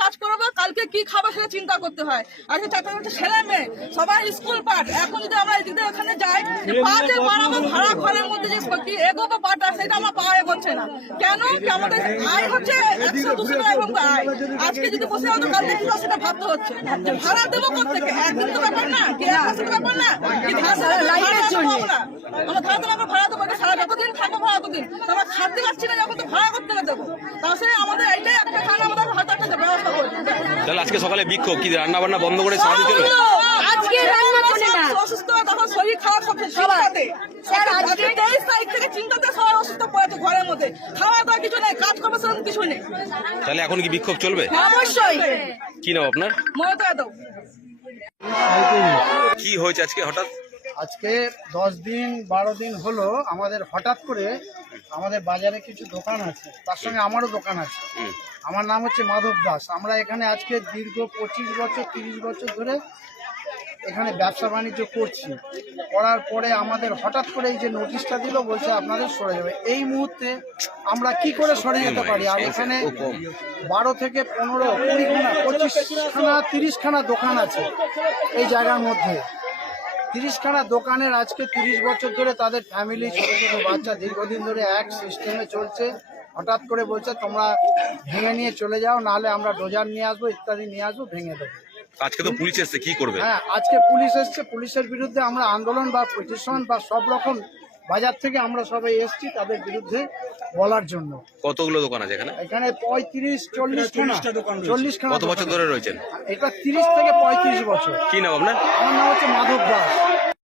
কাজ করবো, কালকে কি খাবো সেটা চিন্তা করতে হয়। আজকে চারটা ছেলে মেয়ে সবাই স্কুল পাঠ, এখন যদি আমরা এদিকে ওখানে যাই পাঠে বাড়াবো, ভাড়া ঘরের মধ্যে যে এগোবো পাঠটা সেটা আমার পাওয়া এগোচ্ছে না। কেন কি আমাদের আয় হচ্ছে 100-200 টাকা এবং আয়, আজকে যদি বসে হতো কালকে কি সেটা ভাবতে হচ্ছে। ভাড়া দেবো কোথেকে? একদিন তো ব্যাপার না, কি এক মাসের ব্যাপার না, কি লাইটের জন্য আমরা ভাড়া দেবো, ভাড়া দেবো সারা যতদিন থাকবো ভাড়া ততদিন আমরা খাদ্য পাচ্ছি না, যখন তো ভাড়া করতে দেবো। তাহলে আমাদের এইটাই একটা খান আমাদের হয়তো একটা ব্যবস্থা করে। তাহলে আজকে সকালে বিক্ষোভ কি রান্না বান্না বন্ধ করে সারাদিন চলবে? আজকে রান্না চলে না, অসুস্থ তখন শরীর খারাপ সবাই স্যার আজকে 23 তারিখ থেকে চিন্তাতে সবাই অসুস্থ পড়েছে ঘরের মধ্যে, খাওয়া দাওয়া কিছু নেই, কাজ কর্ম সেরকম কিছু নেই। তাহলে এখন কি বিক্ষোভ চলবে? অবশ্যই। কি নাম আপনার? মমতা যাদব। কি হয়েছে আজকে হঠাৎ? আজকে 10 দিন 12 দিন হলো আমাদের হঠাৎ করে আমাদের বাজারে কিছু দোকান আছে, তার সঙ্গে আমারও দোকান আছে। আমার নাম হচ্ছে মাধব দাস। আমরা এখানে আজকে দীর্ঘ 25 বছর 30 বছর ধরে এখানে ব্যবসা বাণিজ্য করছি। করার পরে আমাদের হঠাৎ করে এই যে নোটিশটা দিল, বলছে আপনাদের সরে যাবে। এই মুহূর্তে আমরা কি করে সরে যেতে পারি? আর এখানে 12 থেকে 15, 20 খানা, 25 খানা, 30 খানা দোকান আছে এই জায়গার মধ্যে। 30 খানা দোকানের আজকে 30 বছর ধরে তাদের ফ্যামিলি, ছোট ছোট বাচ্চা দীর্ঘদিন ধরে এক সিস্টেমে চলছে। হঠাৎ করে বলছে তোমরা ভেঙে নিয়ে চলে যাও, নাহলে আমরা ডোজার নিয়ে আসবো, ইত্যাদি নিয়ে আসবো, ভেঙে দেবো। আজকে তো পুলিশ এসছে, কি করবে? হ্যাঁ, আজকে পুলিশ এসছে। পুলিশের বিরুদ্ধে আমরা আন্দোলন বা পিটিশন বা সব রকম বাজার থেকে আমরা সবাই এসছি তাদের বিরুদ্ধে বলার জন্য। কতগুলো দোকান আছে এখানে? এখানে 35-40 খানা, 40 খানা। কত বছর ধরে রয়েছেন? এটা 30 থেকে 35 বছর। কি নাম আপনার? আমার নাম হচ্ছে মাধব দাস।